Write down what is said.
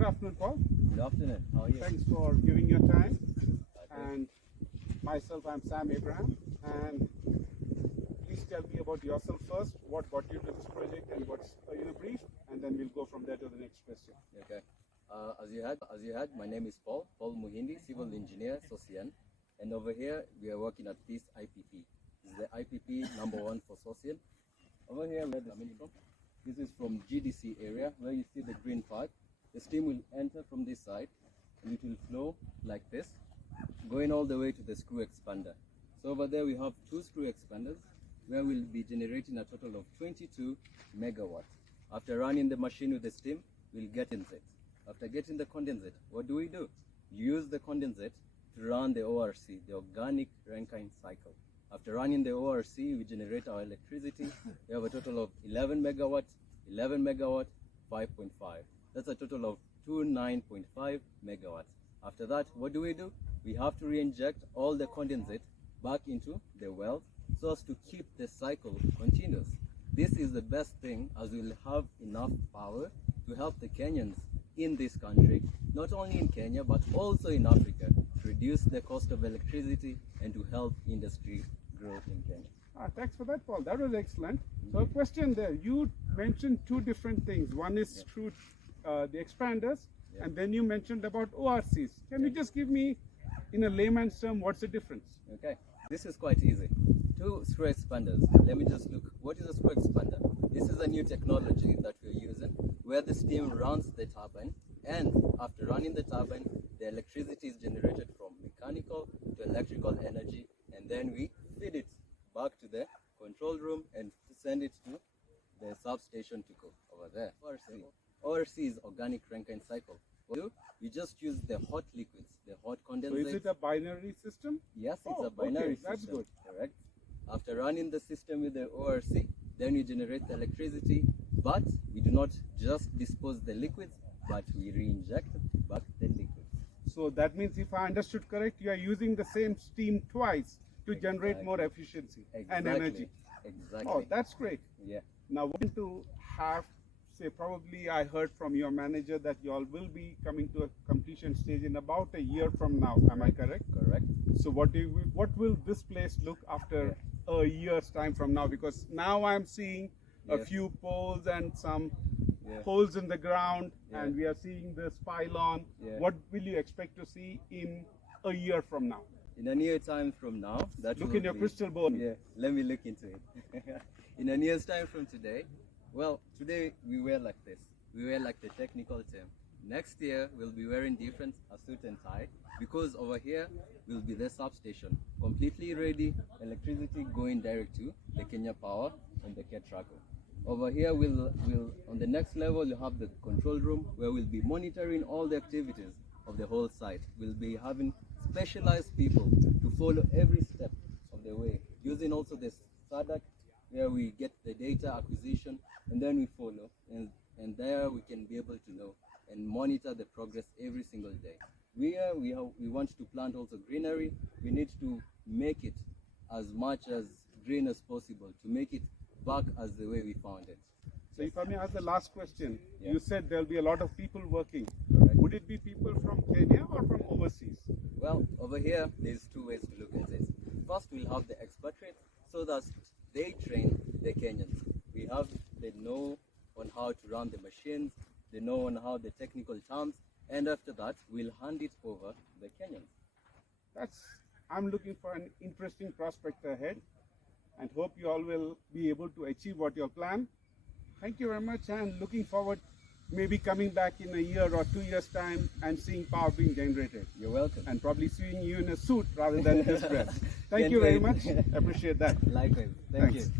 Good afternoon, Paul. Good afternoon. How are you? Thanks for giving your time. And myself, I'm Sam Abraham. And please tell me about yourself first. What got you to this project and what's in a brief, and then we'll go from there to the next question. Okay. As you had, my name is Paul Muhindi, civil engineer, Socian, and over here we are working at this IPP. This is the IPP #1 for Socian. Over here where the coming from. This is from GDC area where you see the green part. The steam will enter from this side and it will flow like this, going all the way to the screw expander. So over there we have 2 screw expanders where we'll be generating a total of 22 megawatts. After running the machine with the steam, we'll get condensate. After getting the condensate, what do? You use the condensate to run the ORC, the organic Rankine cycle. After running the ORC, we generate our electricity. We have a total of 11 megawatts, 5.5. That's a total of 29.5 megawatts. After that, what do? We have to re-inject all the condensate back into the wells so as to keep the cycle continuous. This is the best thing, as we'll have enough power to help the Kenyans in this country, not only in Kenya but also in Africa, to reduce the cost of electricity and to help industry growth in Kenya. Thanks for that, Paul. That was excellent. So a question there. You mentioned 2 different things. One is through the expanders, and then you mentioned about ORCs. Can you just give me, in a layman's term, what's the difference? Okay, this is quite easy. 2 screw expanders. Let me just look. What is a screw expander? This is a new technology that we're using where the steam runs the turbine, and after running the turbine, the electricity is generated from mechanical to electrical energy, and then we feed it back to the control room and send it to the substation to cook over there. ORC is organic Rankine cycle. You just use the hot liquids, the hot condensate. So is it a binary system? Yes, it's a binary system. That's good. Correct. After running the system with the ORC, then we generate the electricity, but we do not just dispose the liquids, but we re-inject back the liquids. So that means, if I understood correct, you are using the same steam twice to generate more efficiency and energy. Exactly. Oh, that's great. Yeah. Now, want to have, say, probably I heard from your manager that you all will be coming to a completion stage in about a year from now. Am I correct? Correct. So what will this place look after a year's time from now? Because now I'm seeing a few poles and some holes in the ground, and we are seeing this pylon. What will you expect to see in a year from now? In a year time from now, look in your crystal ball. Yeah, let me look into it. In a year's time from today, well, today we wear like this. We wear like the technical term. Next year we'll be wearing different, a suit and tie, because over here will be the substation, completely ready, electricity going direct to the Kenya Power and the Ketraco. Over here we'll on the next level you have the control room where we'll be monitoring all the activities of the whole site. We'll be having specialized people to follow every step of the way, using also the SADC where we get the data acquisition and then we follow, and there we can be able to know and monitor the progress every single day. We want to plant also greenery. We need to make it as much as green as possible, to make it back as the way we found it. So if I may ask the last question, you said there'll be a lot of people working. Correct. Would it be people from Kenya or from overseas? Well, over here there's 2 ways to look at it. First, we'll have the expatriates, so that they train the Kenyans. They know on how to run the machines, they know on how the technical terms, and after that we'll hand it over to the Kenyans. I'm looking for an interesting prospect ahead, and hope you all will be able to achieve what you plan. Thank you very much, and looking forward maybe coming back in a year or 2 years' time and seeing power being generated. You're welcome. And probably seeing you in a suit rather than this dress. Thank you very much. Appreciate that. Likewise. Thank Thanks. you.